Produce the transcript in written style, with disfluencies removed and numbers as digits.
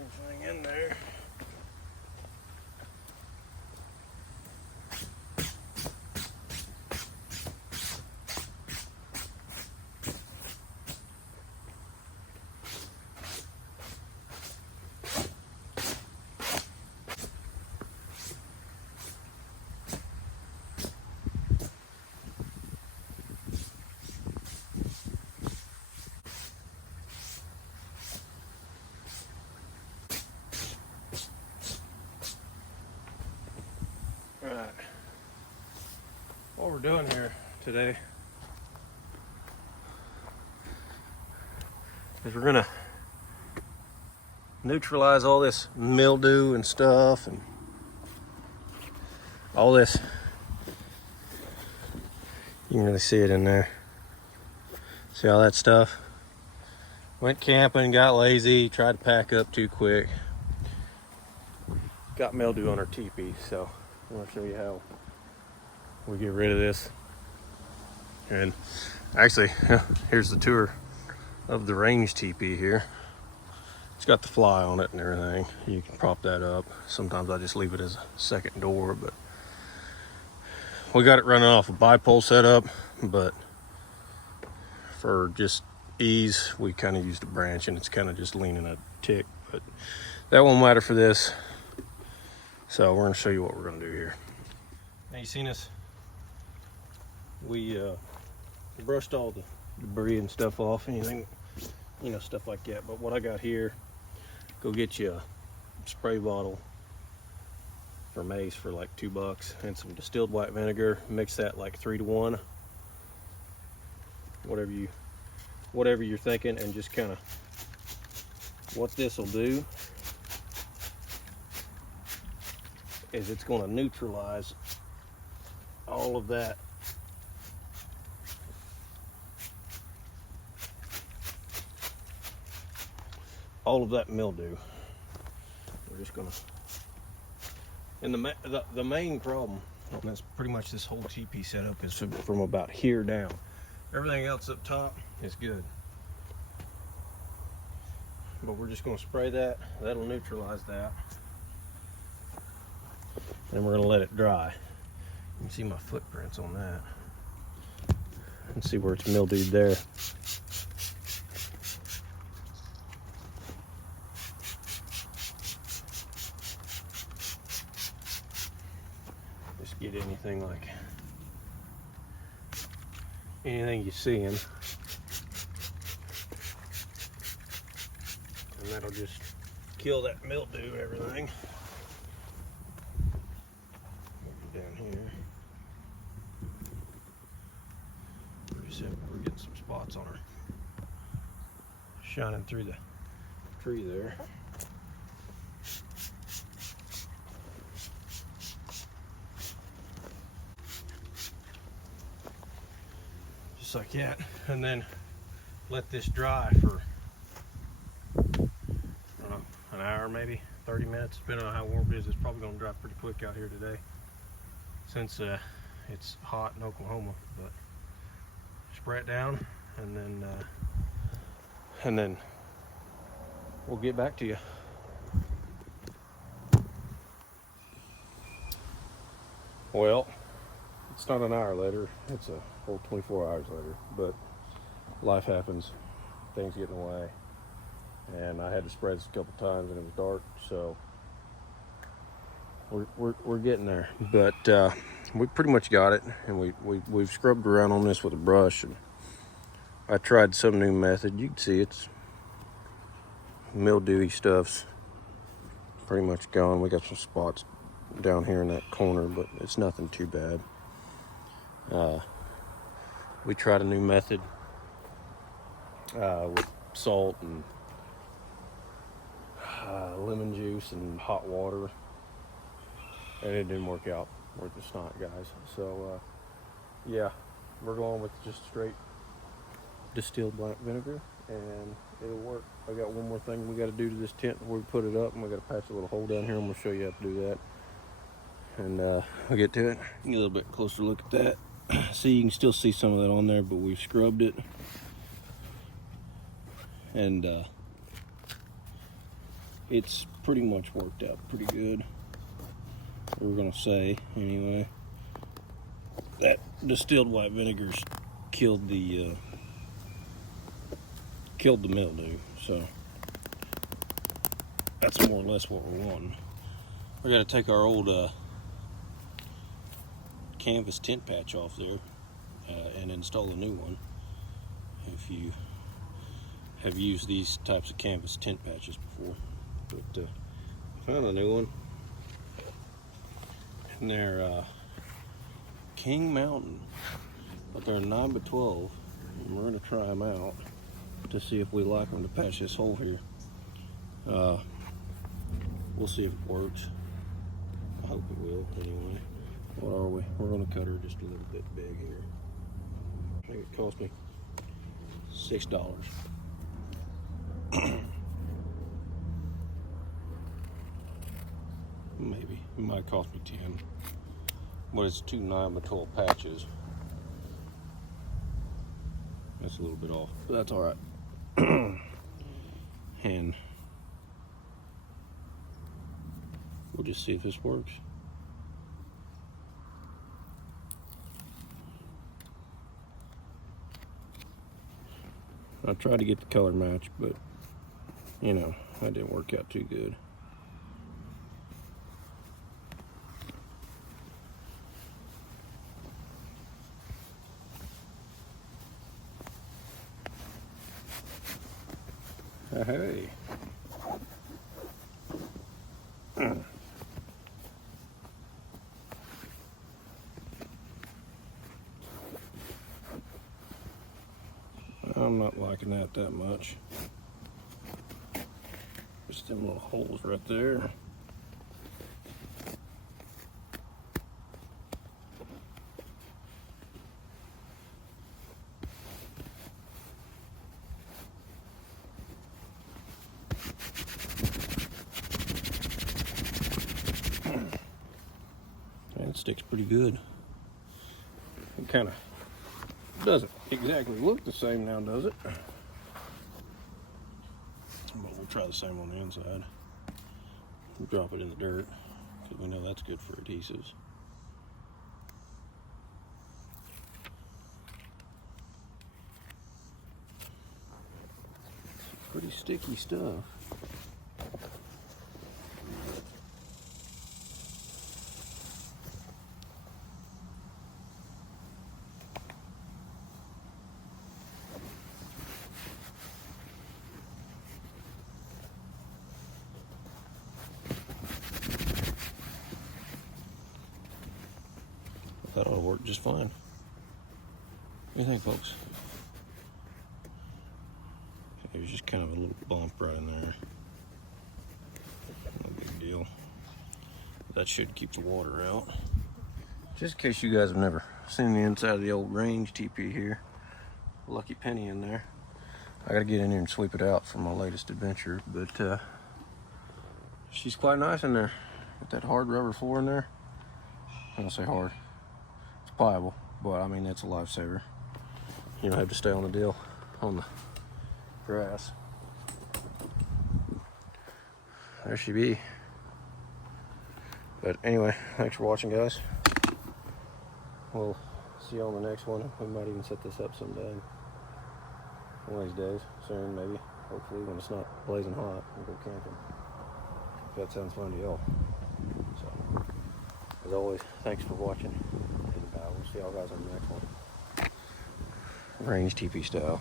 whole thing in there. Right. What we're doing here today is we're gonna neutralize all this mildew and stuff and all this. You can really see it in there. See all that stuff? Went camping, got lazy, tried to pack up too quick. Got mildew on our teepee, so I want to show you how we get rid of this. And actually, here's the tour of the range teepee here. It's got the fly on it and everything. You can prop that up. Sometimes I just leave it as a second door, but we got it running off a bipole setup, but for just ease, we kind of used a branch and it's kind of just leaning a tick, but that won't matter for this. So we're gonna show you what we're gonna do here. Now you seen us, we brushed all the debris and stuff off, anything, you know, stuff like that. But what I got here, go get you a spray bottle for mace for like $2 and some distilled white vinegar. Mix that like 3 to 1, whatever you're thinking, and just kind of, what this will do is it's going to neutralize all of that mildew. We're just going to, and the main problem, and that's pretty much this whole teepee setup, is from about here down. Everything else up top is good, but we're just going to spray that. That'll neutralize that. And we're going to let it dry. You can see my footprints on that. And see where it's mildewed there. Just get anything like anything you see in. And that'll just kill that mildew and everything. Down here. We're getting some spots on her, shining through the tree there. Just like that, and then let this dry for, I don't know, an hour, maybe 30 minutes, depending on how warm it is. It's probably going to dry pretty quick out here today, since it's hot in Oklahoma. But spray it down, and then we'll get back to you. Well, it's not an hour later, it's a whole 24 hours later, but life happens, things get in the way, and I had to spray this a couple times and it was dark, so we're getting there. But we pretty much got it, and we've scrubbed around on this with a brush, and I tried some new method. You can see it's mildewy stuff's pretty much gone. We got some spots down here in that corner, but it's nothing too bad. We tried a new method with salt and lemon juice and hot water, and it didn't work out worth the snot, guys. So yeah, we're going with just straight distilled black vinegar, and it'll work. I got one more thing we got to do to this tent before we put it up, and we got to patch a little hole down here, and we'll show you how to do that. And we'll get to it. Get a little bit closer look at that. See, you can still see some of that on there, but we've scrubbed it. And it's pretty much worked out pretty good. We're gonna say anyway. That distilled white vinegar's killed the mildew, so that's more or less what we're wanting. We're gonna take our old canvas tent patch off there and install a new one. If you have used these types of canvas tent patches before, but I found a new one, and they're King Mountain, but they're 9x12, and we're gonna try them out to see if we like them to patch this hole here. We'll see if it works. I hope it will anyway. What are we? We're gonna cut her just a little bit big here. I think it cost me $6. Maybe. It might cost me 10. But it's 2 9x12 patches. That's a little bit off, but that's alright. And we'll just see if this works. I tried to get the color match, but you know, that didn't work out too good. Hey. I'm not liking that much. Just them little holes right there. It sticks pretty good. It kind of doesn't exactly look the same now, does it? But we'll try the same on the inside. We'll drop it in the dirt because we know that's good for adhesives. Pretty sticky stuff. That ought to work just fine. What do you think, folks? There's just kind of a little bump right in there. No big deal. That should keep the water out. Just in case you guys have never seen the inside of the old range teepee here. Lucky penny in there. I gotta get in here and sweep it out for my latest adventure, but she's quite nice in there. With that hard rubber floor in there. I don't say hard. It's pliable, but I mean, that's a lifesaver. You don't have to stay on the deal on the grass. There she be. But anyway, thanks for watching, guys. We'll see you on the next one. We might even set this up someday. One of these days, soon maybe. Hopefully when it's not blazing hot, we'll go camping. If that sounds fun to y'all. So, as always, thanks for watching. And we'll see y'all guys on the next one. Range teepee style.